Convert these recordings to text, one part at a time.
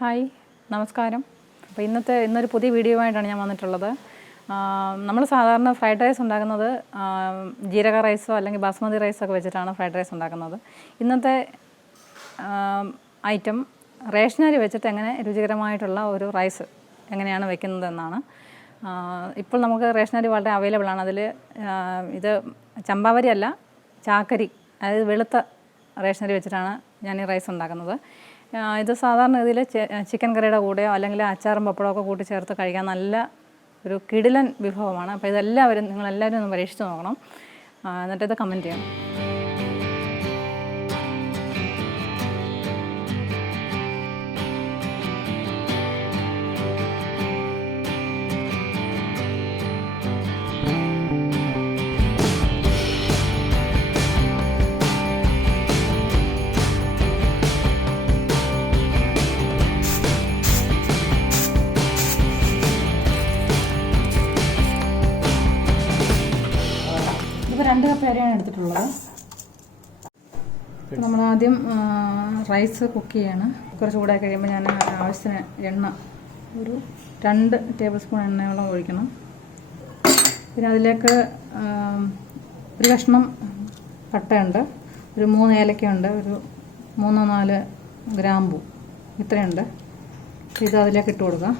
Hi, നമസ്കാരം. അപ്പോൾ ഇന്നൊരു പുതിയ വീഡിയോ ആയിട്ടാണ് ഞാൻ വന്നിട്ടുള്ളത്. നമ്മൾ സാധാരണ ഫ്രൈഡ് റൈസ് ഉണ്ടാക്കുന്നത് ജീരക റൈസോ അല്ലെങ്കിൽ ബാസ്മതി റൈസോ ഒക്കെ വെച്ചിട്ടാണ് ഫ്രൈഡ് റൈസ് ഉണ്ടാക്കുന്നത്. ഇന്നത്തെ ഐറ്റം റേഷനരി വെച്ചിട്ട് എങ്ങനെ രുചികരമായിട്ടുള്ള ഒരു റൈസ് എങ്ങനെയാണ് വെക്കുന്നതെന്നാണ്. ഇപ്പോൾ നമുക്ക് റേഷനരി വളരെ അവൈലബിൾ ആണ്. അതിൽ ഇത് ചമ്പാവരി അല്ല, ചാക്കരി, അതായത് വെളുത്ത റേഷനരി വെച്ചിട്ടാണ് ഞാൻ ഈ റൈസ് ഉണ്ടാക്കുന്നത്. ഇത് സാധാരണ ഇതിൽ ചിക്കൻ കറിയുടെ കൂടെയോ അല്ലെങ്കിൽ അച്ചാറും പപ്പടമൊക്കെ കൂട്ടി ചേർത്ത് കഴിക്കാൻ നല്ല ഒരു കിടിലൻ വിഭവമാണ്. അപ്പോൾ നിങ്ങളെല്ലാവരും ഒന്ന് പരീക്ഷിച്ച് നോക്കണം. എന്നിട്ടിത് കമൻറ്റ് ചെയ്യണം. ഇപ്പോൾ 2 കപ്പ് അരിയാണ് എടുത്തിട്ടുള്ളത്. നമ്മൾ ആദ്യം റൈസ് കുക്ക് ചെയ്യാണ്. കുക്കർ ചൂടായി കഴിയുമ്പോൾ ഞാൻ ആവശ്യത്തിന് എണ്ണ ഒരു 2 ടേബിൾ സ്പൂൺ എണ്ണയോളം ഒഴിക്കണം. പിന്നെ അതിലേക്ക് ഒരു കഷ്ണം പട്ടയുണ്ട്, ഒരു 3 ഏലക്കയുണ്ട്, ഒരു 3-4 ഗ്രാമ്പു, ഇത്രയുണ്ട്. ഇത് അതിലേക്ക് ഇട്ട് കൊടുക്കുക.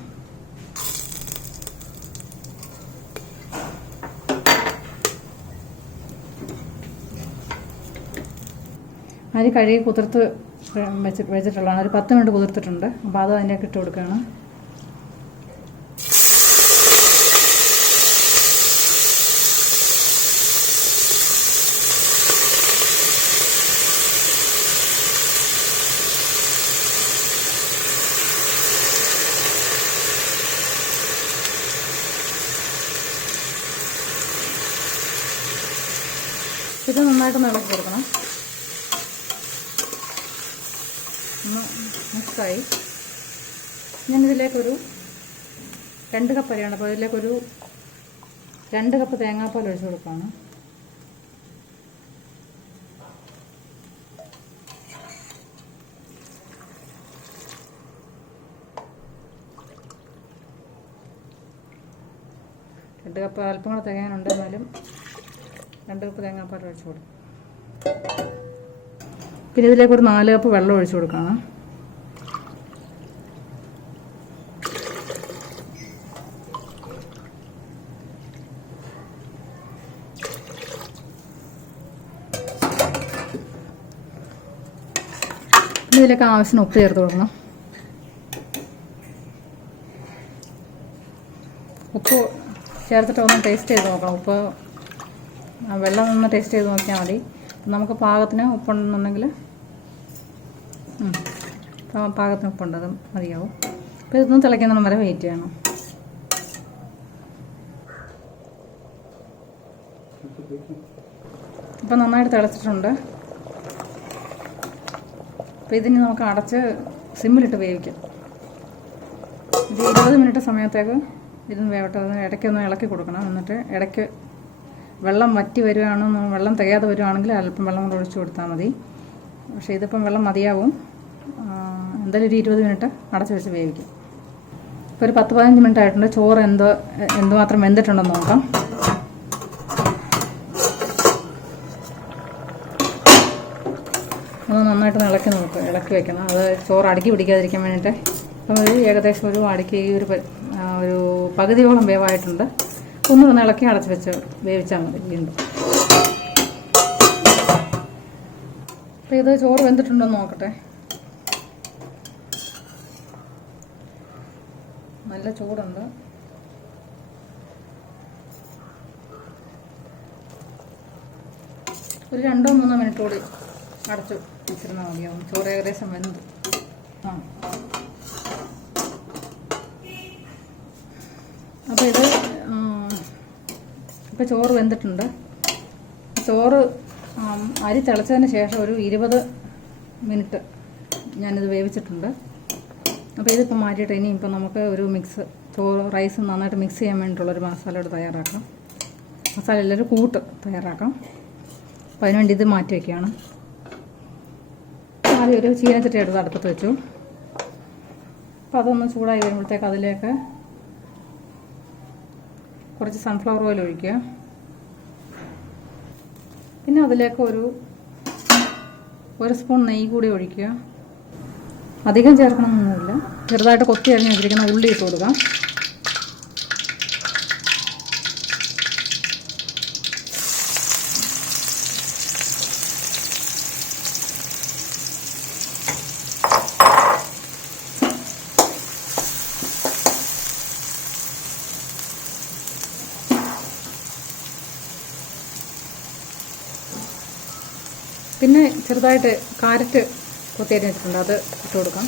അരി കഴുകി കുതിർത്ത് വെച്ചിട്ടുള്ളതാണ്. ഒരു 10 മിനിറ്റ് കുതിർത്തിട്ടുണ്ട്. അപ്പോൾ അത് അതിലേക്ക് ഇട്ട് കൊടുക്കുകയാണ്. ഇത് നന്നായിട്ടൊന്ന് ഇളക്കി കൊടുക്കണം. ഒന്ന് മിക്സായി. ഞാനിതിലേക്കൊരു 2 കപ്പ് അരിയാണ്. അപ്പോൾ ഇതിലേക്കൊരു 2 കപ്പ് തേങ്ങാപ്പാൽ ഒഴിച്ച് കൊടുക്കുകയാണ്. രണ്ട് കപ്പ് അല്പം കൂടെ തികയാനുണ്ട്, എന്നാലും 2 കപ്പ് തേങ്ങാപ്പാൽ ഒഴിച്ച് കൊടുക്കും. പിന്നെ ഇതിലേക്ക് ഒരു 4 കപ്പ് വെള്ളം ഒഴിച്ചു കൊടുക്കണം. ഇതിലേക്ക് ആവശ്യത്തിന് ഉപ്പ് ചേർത്ത് കൊടുക്കണം. ഉപ്പ് ചേർത്തിട്ട് ഒന്ന് ടേസ്റ്റ് ചെയ്ത് നോക്കണം. ഉപ്പ് വെള്ളം ഒന്ന് ടേസ്റ്റ് ചെയ്ത് നോക്കിയാൽ മതി. നമുക്ക് പാകത്തിന് ഉപ്പുണ്ടെന്നുണ്ടെങ്കിൽ പാകത്തിന് ഉപ്പുണ്ട്, അത് മതിയാവും. അപ്പോൾ ഇതൊന്നും തിളയ്ക്കുന്ന വരെ വെയിറ്റ് ചെയ്യണം. ഇപ്പം നന്നായിട്ട് തിളച്ചിട്ടുണ്ട്. അപ്പോൾ ഇതിന് നമുക്ക് അടച്ച് സിമ്മിലിട്ട് വേവിക്കാം. ഇത് 20 മിനിറ്റ് സമയത്തേക്ക് ഇതൊന്ന് വേവട്ടെ. അതിന് ഇടയ്ക്കൊന്ന് ഇളക്കി കൊടുക്കണം. എന്നിട്ട് ഇടയ്ക്ക് വെള്ളം വറ്റി വരുവാണെന്ന്, വെള്ളം തികയാതെ വരുവാണെങ്കിൽ അല്പം വെള്ളം കൊണ്ട് ഒഴിച്ചു കൊടുത്താൽ മതി. പക്ഷേ ഇതിപ്പം വെള്ളം മതിയാവും. എന്തായാലും ഒരു 20 മിനിറ്റ് അടച്ചു വെച്ച് വേവിക്കും. ഇപ്പോൾ ഒരു 10-15 മിനിറ്റ് ആയിട്ടുണ്ട്. ചോറ് എന്തുമാത്രം വെന്തിട്ടുണ്ടെന്ന് നോക്കാം. അത് നന്നായിട്ട് ഇളക്കി വെക്കണം. അത് ചോറ് അടുക്കി പിടിക്കാതിരിക്കാൻ വേണ്ടിയിട്ട്. അപ്പം ഇത് ഏകദേശം ഒരു അടുക്കി ഒരു പകുതിയോളം വേവായിട്ടുണ്ട്. ഒന്ന് ഇളക്കി അടച്ച് വെച്ച് വേവിച്ചാൽ മതി വീണ്ടും. അപ്പോൾ ഇത് ചോറ് വെന്തിട്ടുണ്ടോ എന്ന് നോക്കട്ടെ. നല്ല ചൂടുണ്ട്. ഒരു 2-3 മിനിറ്റ് കൂടി അടച്ചു വെച്ചിരുന്നാൽ മതിയാവും. ചോറ് ഏകദേശം വെന്ത്. അപ്പോൾ ഇത് ഇപ്പോൾ ചോറ് വെന്തിട്ടുണ്ട്. ചോറ് അരി തിളച്ചതിന് ശേഷം ഒരു 20 മിനിറ്റ് ഞാനിത് വേവിച്ചിട്ടുണ്ട്. അപ്പോൾ ഇതിപ്പോൾ മാറ്റിയിട്ട് ഇനിയിപ്പോൾ നമുക്ക് ഒരു റൈസ് നന്നായിട്ട് മിക്സ് ചെയ്യാൻ വേണ്ടിയിട്ടുള്ളൊരു മസാലയോട് തയ്യാറാക്കാം. മസാലയിലൊരു കൂട്ട് തയ്യാറാക്കാം. അപ്പോൾ അതിനുവേണ്ടി ഇത് മാറ്റി വയ്ക്കുകയാണ്. ആദ്യം ഒരു ചീനച്ചട്ടി എടുത്ത് അടുപ്പത്ത് വെച്ചു. അപ്പോൾ അതൊന്ന് ചൂടായി വരുമ്പോഴത്തേക്ക് അതിലേക്ക് കുറച്ച് സൺഫ്ലവർ ഓയിൽ ഒഴിക്കുക. പിന്നെ അതിലേക്ക് ഒരു സ്പൂൺ നെയ്യ് കൂടി ഒഴിക്കുക. അധികം ചേർക്കണമെന്നൊന്നുമില്ല. ചെറുതായിട്ട് കൊത്തി അരിഞ്ഞ് വെച്ചിരിക്കുന്ന ഉള്ളി ഇട്ട് കൊടുക്കാം. പിന്നെ ചെറുതായിട്ട് കാരറ്റ് കൊത്തിയരിഞ്ഞ് വെച്ചിട്ടുണ്ട്, അത് ഇട്ട് കൊടുക്കാം.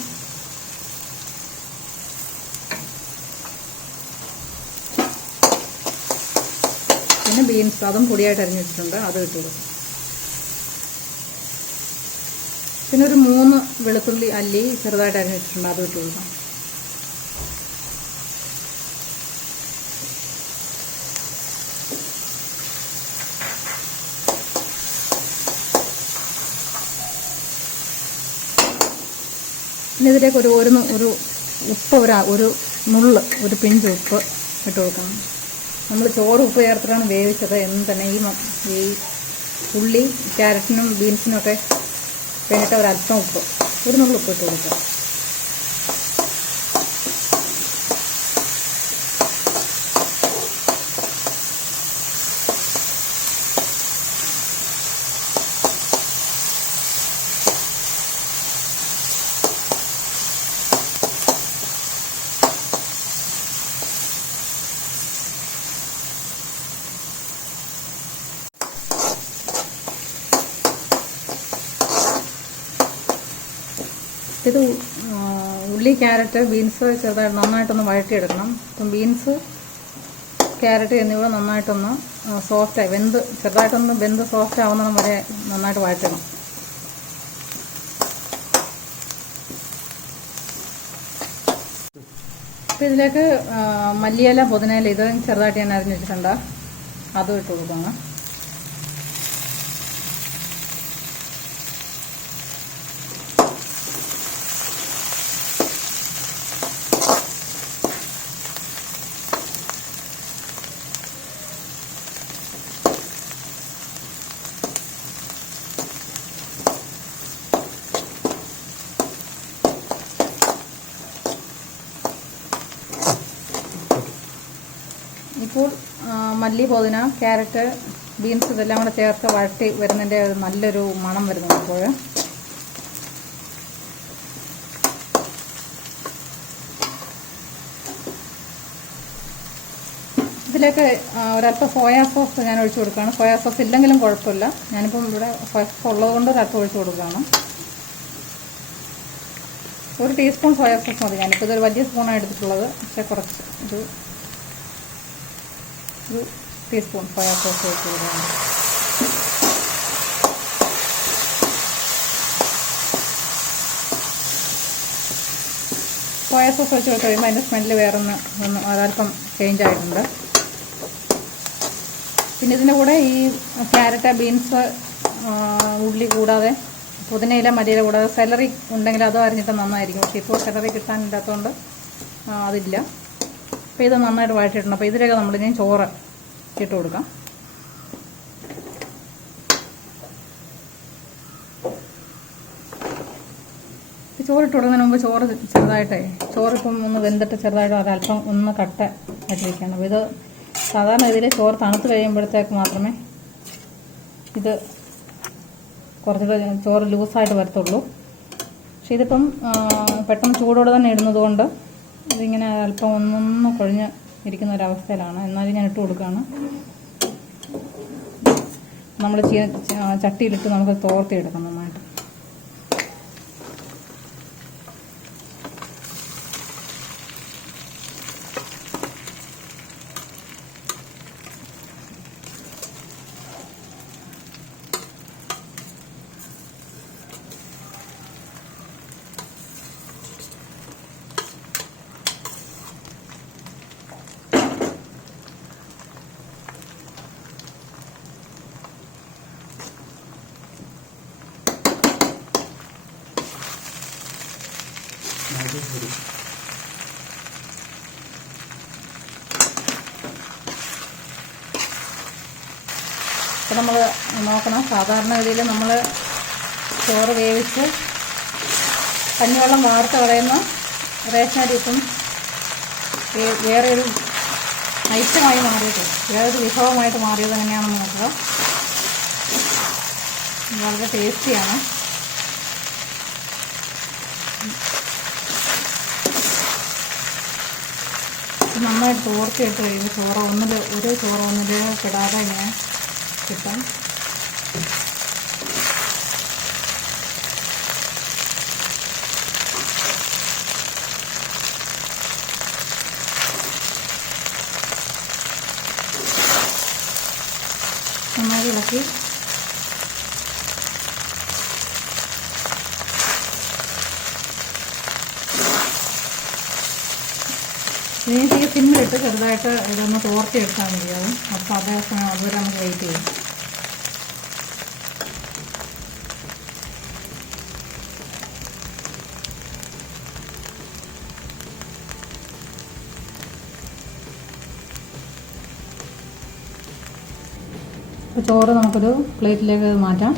പിന്നെ ബീൻസ് അതും പൊടിയായിട്ട് അരിഞ്ഞ് വെച്ചിട്ടുണ്ട്, അത് ഇട്ട് കൊടുക്കാം. പിന്നെ ഒരു 3 വെളുത്തുള്ളി അല്ലി ചെറുതായിട്ട് അരിഞ്ഞ് വെച്ചിട്ടുണ്ട്, അത് ഇട്ട് കൊടുക്കാം. പിന്നെ ഇതിലേക്ക് ഒരു ഉപ്പ് ഒരു നുള്ള് ഒരു പിഞ്ച് ഉപ്പ് ഇട്ട് കൊടുക്കണം. നമ്മൾ ചോറ് ഉപ്പ് ചേർത്തിട്ടാണ് വേവിച്ചത് എന്ന് തന്നെ ഈ ഉള്ളി ക്യാരറ്റിനും ബീൻസിനും ഒക്കെ വേണ്ടിയിട്ട് ഒരല്പം ഉപ്പ്, ഒരു നുള്ള് ഉപ്പ് ഇട്ട് കൊടുക്കുക. ഇത് ഉള്ളി ക്യാരറ്റ് ബീൻസ് ചെറുതായിട്ട് നന്നായിട്ടൊന്ന് വഴറ്റിയെടുക്കണം. അപ്പം ബീൻസ് ക്യാരറ്റ് എന്നിവ നന്നായിട്ടൊന്ന് സോഫ്റ്റായി ചെറുതായിട്ടൊന്ന് വെന്ത് സോഫ്റ്റ് ആവുന്നതും വരെ നന്നായിട്ട് വഴറ്റണം. അപ്പം ഇതിലേക്ക് മല്ലിയില പുതിനയില ഇത് ചെറുതായിട്ട് ഞാൻ അരിഞ്ഞ് വെച്ചിട്ടുണ്ട്, അതും ഇട്ട് കൊടുക്കണം. ഇപ്പോൾ മല്ലി പുതിന ക്യാരറ്റ് ബീൻസ് ഇതെല്ലാം കൂടെ ചേർത്ത് വഴറ്റി വരുന്നതിൻ്റെ നല്ലൊരു മണം വരുന്നുണ്ട്. ഇപ്പോൾ ഇതിലേക്ക് ഒരല്പം സോയാ സോസ് ഞാൻ ഒഴിച്ചു കൊടുക്കുകയാണ്. സോയാ സോസ് ഇല്ലെങ്കിലും കുഴപ്പമില്ല, ഞാനിപ്പം ഇവിടെ സോയാ സോസ് ഉള്ളതുകൊണ്ട് ഒരല്പം ഒഴിച്ചു കൊടുക്കുകയാണ്. 1 ടീസ്പൂൺ സോയാ സോസ് മതി. ഞാനിപ്പോൾ ഇതൊരു വലിയ സ്പൂണാണ് എടുത്തിട്ടുള്ളത്, പക്ഷേ കുറച്ച് ഒരു ടീസ്പൂൺ സോയാ സോസ് ഒഴിച്ച് കൊടുക്കുകയാണ്. സോയാ സോസ് ഒഴിച്ച് കഴിയുമ്പോൾ അതിൻ്റെ സ്മെല്ല് വേറൊന്ന് ഒരല്പം ചേഞ്ച് ആയിട്ടുണ്ട്. പിന്നെ ഇതിൻ്റെ കൂടെ ഈ ക്യാരറ്റ് ബീൻസ് ഉള്ളി കൂടാതെ പുതിനയില മല്ലിയില കൂടാതെ സെലറി ഉണ്ടെങ്കിൽ അതും അരിഞ്ഞിട്ട് നന്നായിരിക്കും. പക്ഷേ ഇപ്പോൾ സെലറി കിട്ടാനില്ലാത്തതുകൊണ്ട് അതില്ല. അപ്പോൾ ഇത് നന്നായിട്ട് വഴറ്റിയിട്ടുണ്ട്. അപ്പോൾ ഇതിലേക്ക് നമ്മളിനി ചോറ് ഇട്ട് കൊടുക്കാം. ചോറിട്ട് കൊടുക്കുന്നതിന് മുമ്പ് ചോറിപ്പം ഒന്ന് വെന്തിട്ട് ചെറുതായിട്ട് ഒരല്പം ഒന്ന് കട്ട ആയിട്ടിരിക്കുകയാണ്. അപ്പോൾ ഇത് സാധാരണ ഇതിൽ ചോറ് തണുത്ത് കഴിയുമ്പോഴത്തേക്ക് മാത്രമേ ഇത് കുറച്ചുകൂടെ ചോറ് ലൂസായിട്ട് വരത്തുള്ളൂ. പക്ഷെ ഇതിപ്പം പെട്ടെന്ന് ചൂടോടെ തന്നെ ഇടുന്നത് കൊണ്ട് ഇതിങ്ങനെ അല്പം ഒന്നൊന്ന് കുഴഞ്ഞ് ഇരിക്കുന്ന ഒരവസ്ഥയിലാണ്. എന്നാലും ഞാൻ ഇട്ട് കൊടുക്കുകയാണ്. നമ്മൾ ചട്ടിയിലിട്ട് നമുക്ക് തോർത്തിയെടുക്കാം നന്നായിട്ട്. അപ്പോൾ നമ്മൾ നോക്കണം, സാധാരണഗതിയിൽ നമ്മൾ ചോറ് വേവിച്ച് കഞ്ഞിവെള്ളം വാർത്ത് കളയുന്ന റേഷൻ അരി ഇപ്പം വേറെ ഒരു ഐറ്റമായി മാറിയത്, വേറൊരു വിഭവമായിട്ട് മാറിയത് എങ്ങനെയാണെന്ന് നോക്കുക. വളരെ ടേസ്റ്റിയാണ്. നന്നായിട്ട് തോർത്തിയിട്ട് കഴിയുമ്പോൾ ഒരു ചോറ് ഒന്നിൽ കിടാതെ ഇങ്ങനെ കിട്ടും. നന്നായി ഇളക്കി ഇനി സിമ്മിലിട്ട് ചെറുതായിട്ട് ഇതൊന്ന് തോർത്തിയെടുത്താൽ മതിയാവും. അപ്പോൾ അതേ സമയം അതുവരെ നമുക്ക് വെയിറ്റ് ചെയ്യും. അപ്പോൾ ചോറ് നമുക്കൊരു പ്ലേറ്റിലേക്ക് മാറ്റാം.